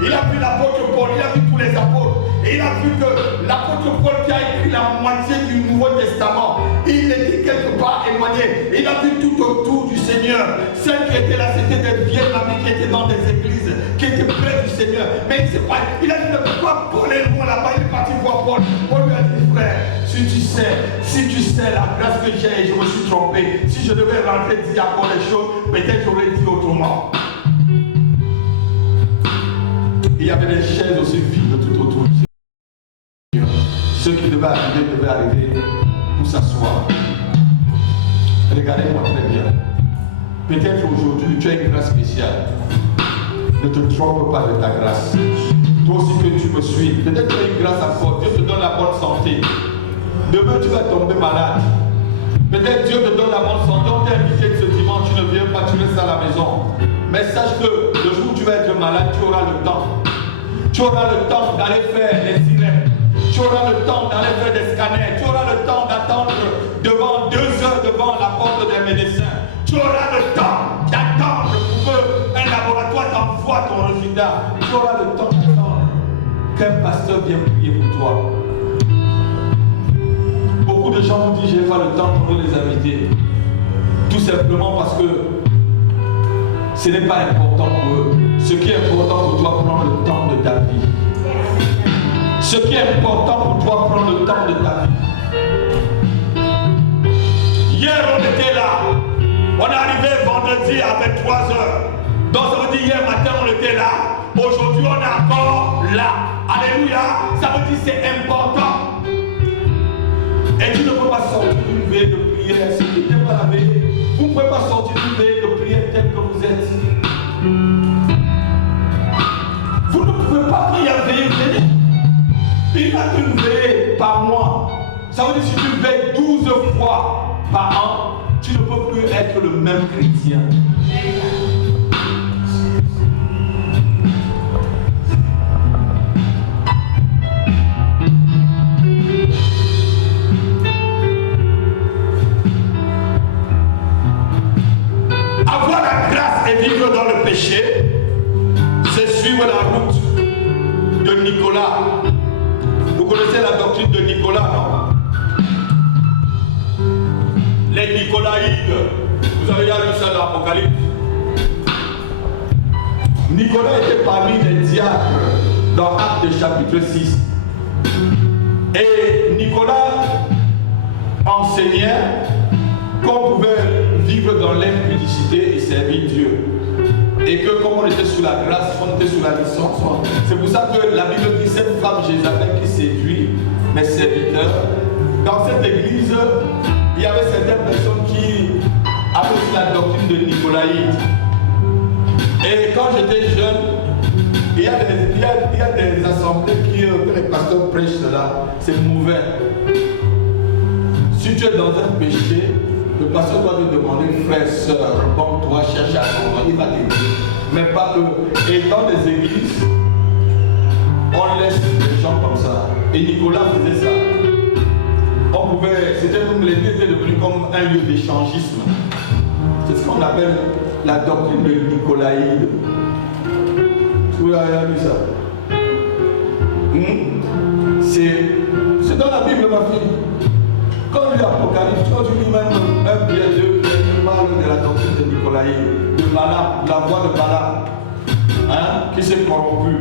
il a vu l'apôtre Paul, il a vu tous les apôtres. Et il a vu que l'apôtre Paul qui a écrit la moitié du Nouveau Testament, il était quelque part éloigné. Il a vu tout autour du Seigneur. Celles qui étaient là, c'était des vieilles mamies qui étaient dans des églises, qui étaient près du Seigneur. Seigneur. Mais il ne sait pas. Il a dit, pourquoi Paul est loin là-bas? Il est parti voir Paul. Paul lui a dit, frère, si tu sais la grâce que j'ai et je me suis trompé, si je devais rentrer et dire encore les choses, peut-être j'aurais dit autrement. Il y avait des chaises aussi vides tout autour. Ceux qui devaient arriver pour s'asseoir. Regardez-moi très bien. Peut-être aujourd'hui tu as une grâce spéciale. Ne te trompe pas de ta grâce. Toi aussi que tu me suis. Peut-être que tu as une grâce encore. Dieu te donne la bonne santé. Demain tu vas tomber malade. Peut-être Dieu te donne la bonne santé. On t'a invité ce dimanche, tu ne viens pas, tu restes à la maison. Mais sache que le jour où tu vas être malade, tu auras le temps. Tu auras le temps d'aller faire les sirènes. Tu auras le temps d'aller faire des scanners. Tu auras le temps d'attendre devant 2 heures devant la porte des médecins. Tu auras le temps d'attendre pour qu'un laboratoire t'envoie ton résultat. Tu auras le temps d'attendre qu'un pasteur vienne prier pour toi. Beaucoup de gens vous disent, je n'ai pas le temps pour les inviter. Tout simplement parce que ce n'est pas important pour eux. Ce qui est important pour toi, prends le temps de ta vie. Ce qui est important pour toi, prends le temps de ta vie. Hier, on était là. On est arrivé vendredi avec 3 heures. Donc, ça veut dire hier matin, on était là. Aujourd'hui, on est encore là. Alléluia. Ça veut dire que c'est important. Et tu ne peux pas sortir d'une veille de prière. Si tu n'es pas la veille, vous ne pouvez pas sortir d'une veille de prière telle que vous êtes. Vous ne pouvez pas prier à veille, venez. Il n'a qu'une veille par mois. Ça veut dire que si tu veilles 12 fois par an, tu ne peux plus être le même chrétien. Avoir la grâce et vivre dans le péché, c'est suivre la route de Nicolas. Vous connaissez la doctrine de Nicolas, non? Les Nicolaïdes. Vous avez déjà lu ça dans l'Apocalypse. Nicolas était parmi les diacres dans Actes chapitre 6. Et Nicolas enseignait qu'on pouvait vivre dans l'impudicité et servir Dieu. Et que comme on était sous la grâce, on était sous la licence. C'est pour ça que la Bible dit cette femme Jézabel qui séduit mes serviteurs. Dans cette église, il y avait certaines personnes qui avaient aussi la doctrine de Nicolaïde. Et quand j'étais jeune, il y a des assemblées que les pasteurs prêchent là. C'est mauvais. Si tu es dans un péché, le pasteur doit te demander, frère, soeur, réponds-toi, cherche à comprendre, il va t'aider. Mais pas eux. Et dans les églises, on laisse les gens comme ça. Et Nicolas faisait ça. On pouvait, c'était comme l'église était devenue comme un lieu d'échangisme. C'est ce qu'on appelle la doctrine de Nicolaïde. Vous avez vu ça? C'est dans la Bible, ma fille. Quand lit l'Apocalypse, quand tu lis même 1 Pierre 2, il parle de la doctrine de Nicolaïde, de Balaam, la voix de Balaam, qui s'est corrompu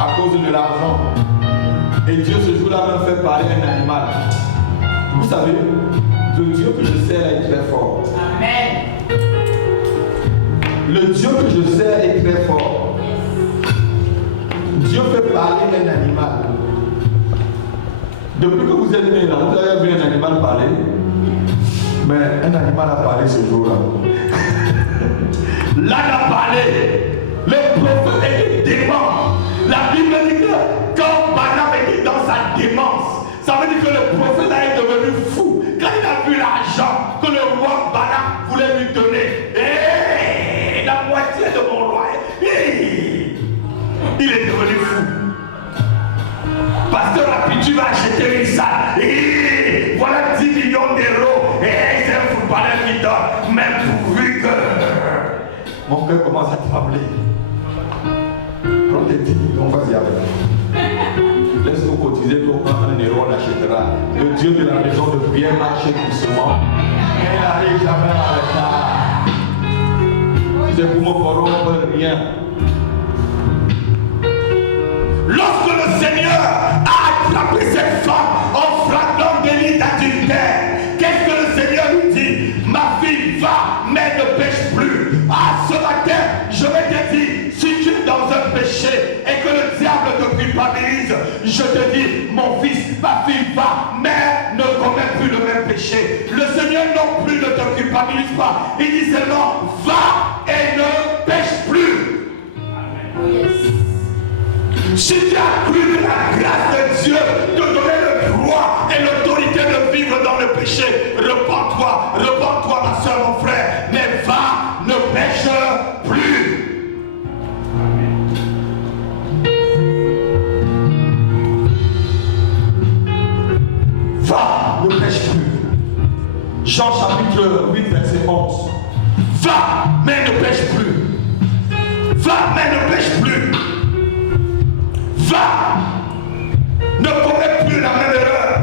à cause de l'argent. Et Dieu ce jour-là même fait parler un animal. Vous savez, le Dieu que je sers est très fort. Amen. Le Dieu que je sers est très fort. Dieu fait parler un animal. Depuis que vous êtes né là, vous avez vu un animal parler. Mais un animal a parlé ce jour-là. L'âne a parlé. Le prophète était dément. La Bible dit que quand Balaam était dans sa démence, ça veut dire que le prophète là est devenu fou. Quand il a vu l'argent que le roi Balaam voulait lui donner, et la moitié de mon roi, il est devenu fou. Pasteur Rapi, tu vas acheter une salle. Et voilà 10 millions d'euros. Et c'est un footballeur qui donne. Même pourvu que mon cœur commence à trembler. Prends tes 10 millions, vas-y avec. Laisse-nous cotiser pour 1 euro, on l'achètera. Le Dieu de la maison de prière marche doucement. Il n'arrive jamais en retard. C'est pour me corrompre rien. plus, ne te culpabilise pas. Il dit seulement, va et ne pêche plus. Si tu as cru que la grâce de Dieu te donnait le droit et l'autorité de vivre dans le péché, repends-toi, ma soeur, mon frère, mais va, ne pêche plus. Va, ne pêche plus. Jean chapitre 8, verset 11. Va, mais ne pêche plus. Va, mais ne pêche plus. Va, ne commets plus la même erreur.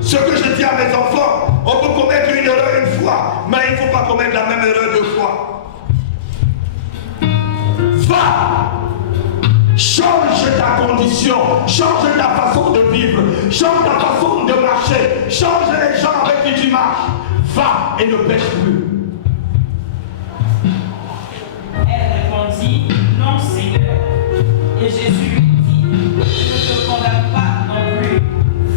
Ce que je dis à mes enfants, on peut commettre une erreur une fois, mais il ne faut pas commettre la même erreur deux fois. Va, change ta condition, change ta façon de vivre, change ta façon de marcher, change les gens avec qui tu marches. Va et ne pêche plus. Elle répondit, non Seigneur. Et Jésus lui dit, je ne te condamne pas non plus.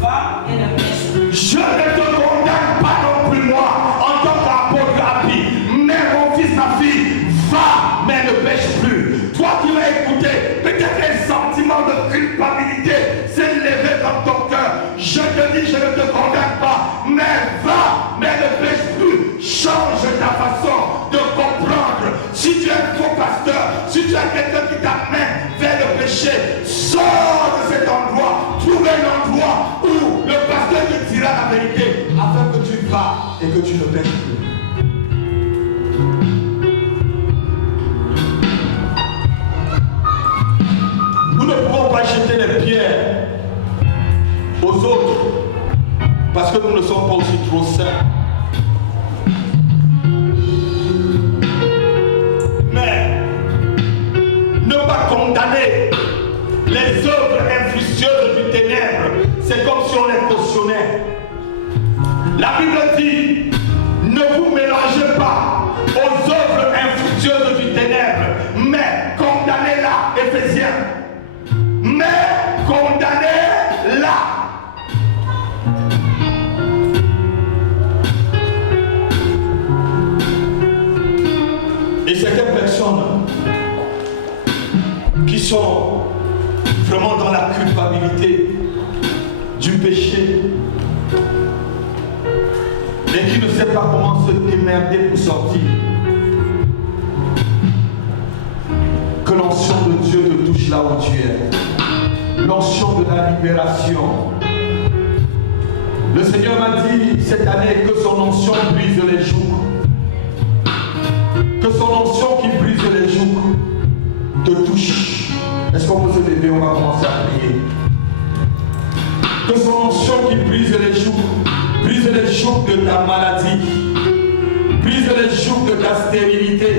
Va et ne pêche plus. Je ne te condamne pas non plus moi, en tant qu'apôtre Rabbi. Mais mon fils, ma fille, va, mais ne pêche plus. Toi qui m'as écouté, peut-être un sentiment de culpabilité s'est levé dans ton cœur. Je te dis, je ne te condamne pas, mais va, mais ne pêche plus. Change ta façon de comprendre. Si tu es un faux pasteur, si tu es quelqu'un qui t'amène vers le péché, sors de cet endroit, trouve un endroit où le pasteur te dira la vérité, afin que tu vas et que tu ne pêches plus. Nous ne pouvons pas jeter les pierres aux autres parce que nous ne sommes pas aussi trop saints. Mais ne pas condamner les œuvres infructueuses du ténèbre, c'est comme si on les cautionnait. La Bible dit, ne vous mélangez pas aux œuvres infructueuses du ténèbre, mais condamnez-la, Éphésiens. Mais condamnez-la. Et certaines personnes qui sont vraiment dans la culpabilité du péché et qui ne savent pas comment se démerder pour sortir, que l'onction de Dieu te touche là où tu es. L'onction de la libération. Le Seigneur m'a dit cette année que son onction brise les jougs. Que son onction qui brise les jougs te touche. Est-ce qu'on peut se lever? On va commencer à prier. Que son onction qui brise les jougs de ta maladie, brise les jougs de ta stérilité,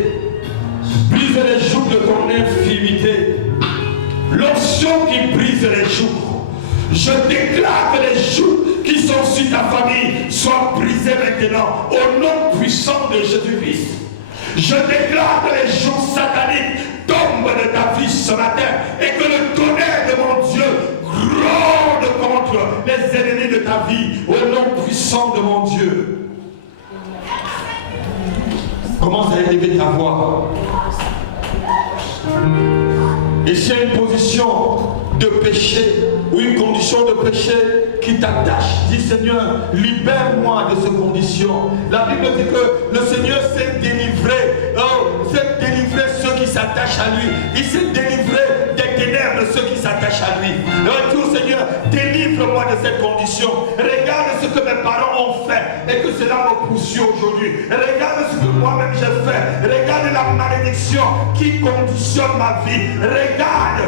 brise les jougs de ton infirmité. L'onction qui brise les jougs. Je déclare que les jougs qui sont sur ta famille soient brisés maintenant au nom puissant de Jésus-Christ. Je déclare que les jougs sataniques tombent de ta vie ce matin et que le tonnerre de mon Dieu gronde contre les ennemis de ta vie au nom puissant de mon Dieu. Commence à élever ta voix. Et s'il y a une position de péché ou une condition de péché qui t'attache, dis Seigneur, libère-moi de cette condition. La Bible dit que le Seigneur s'est délivré, ceux qui s'attachent à lui. Il s'est délivré des ténèbres de ceux qui s'attachent à lui. Dis Seigneur, délivre-moi de cette condition. Regarde ce que mes parents ont fait et que cela me poursuit aujourd'hui. Regarde ce que moi-même j'ai fait. Regarde la malédiction qui conditionne ma vie. Regarde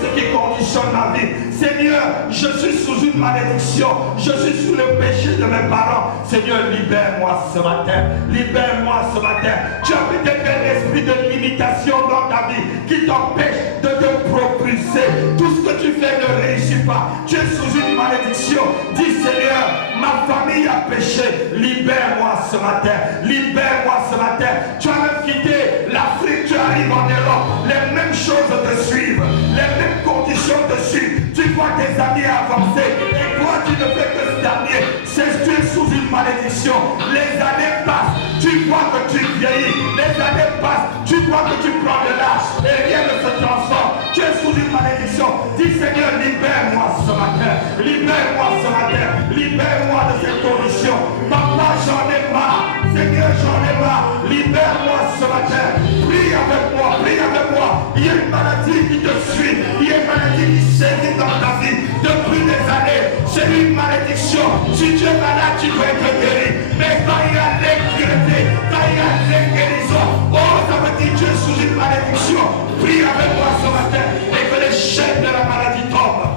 ce qui conditionne ma vie. Seigneur, je suis sous une malédiction. Je suis sous le péché de mes parents. Seigneur, libère-moi ce matin. Libère-moi ce matin. Tu as peut-être un esprit de limitation dans ta vie qui t'empêche de te propulser. Tout ce que tu fais ne réussit pas. Tu es sous une malédiction. Dis Seigneur, ma famille a péché. Libère-moi ce matin. Libère-moi ce matin. Tu as même quitté l'Afrique. Tu arrives en Europe. Les mêmes choses te suivent. Les mêmes conditions te suivent. Tu vois tes amis avancer. Et toi, tu ne fais que stagner. tu es sous une malédiction. Les années passent, tu vois que tu vieillis. Les années passent, tu vois que tu prends de l'âge et rien ne se transforme. Tu es sous une malédiction. Dis Seigneur, libère-moi ce matin. Libère-moi ce matin. Libère-moi de cette condition. Papa, j'en ai marre. Seigneur, j'en ai marre. Libère-moi ce matin. Prie avec moi, prie avec moi. Il y a une maladie qui te suit. Il y a une maladie qui sévit dans ta vie depuis des années. C'est une malédiction. Si tu es malade, tu dois être guéri. Mais quand il y a l'incrédité, quand il y a l'inguérison, oh, ça veut dire que tu es sous une malédiction. Prie avec moi ce matin et que les chaînes de la maladie tombent.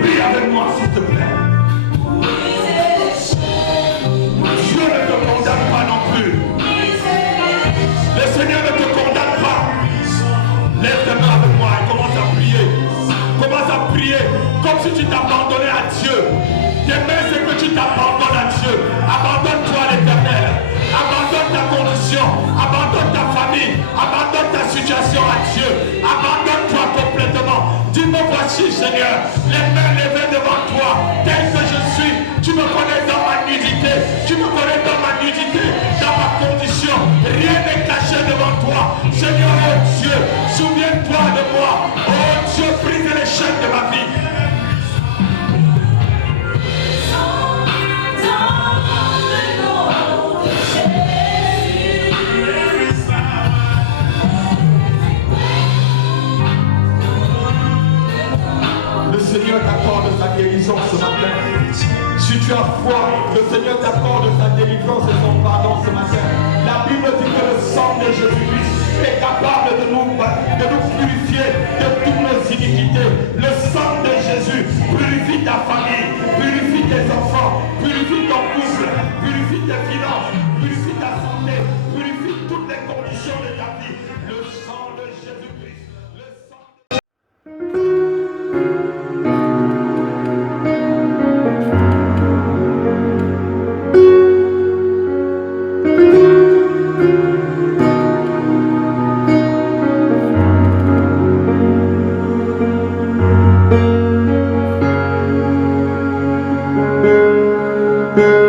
Prie avec moi s'il te plaît. Dieu ne te condamne pas non plus. Le Seigneur ne te condamne pas. Lève tes mains avec moi et commence à prier. Commence à prier comme si tu t'abandonnais à Dieu. Tes mains, c'est que tu t'abandonnes à Dieu. Abandonne-toi à l'Éternel. Abandonne ta condition. Abandonne ta famille. Abandonne ta situation à Dieu. Abandonne-toi complètement. Dis-moi, voici Seigneur, les mains levées devant toi, tel que je suis. Tu me connais dans ma nudité. Tu me connais dans ma nudité, dans ma condition. Rien n'est caché devant toi. Seigneur, oh Dieu, souviens-toi de moi. Oh Dieu, brise les chaînes de ma vie. Le Seigneur t'accorde sa guérison ce matin. Si tu as foi, le Seigneur t'accorde sa délivrance et son pardon ce matin. La Bible dit que le sang de Jésus-Christ est capable de nous purifier de toutes nos iniquités. Le sang de Jésus purifie ta famille, purifie tes enfants, purifie ton couple, purifie tes finances, purifie ta santé, purifie toutes les conditions de ta vie. Le sang de Jésus-Christ, le sang de... Thank you.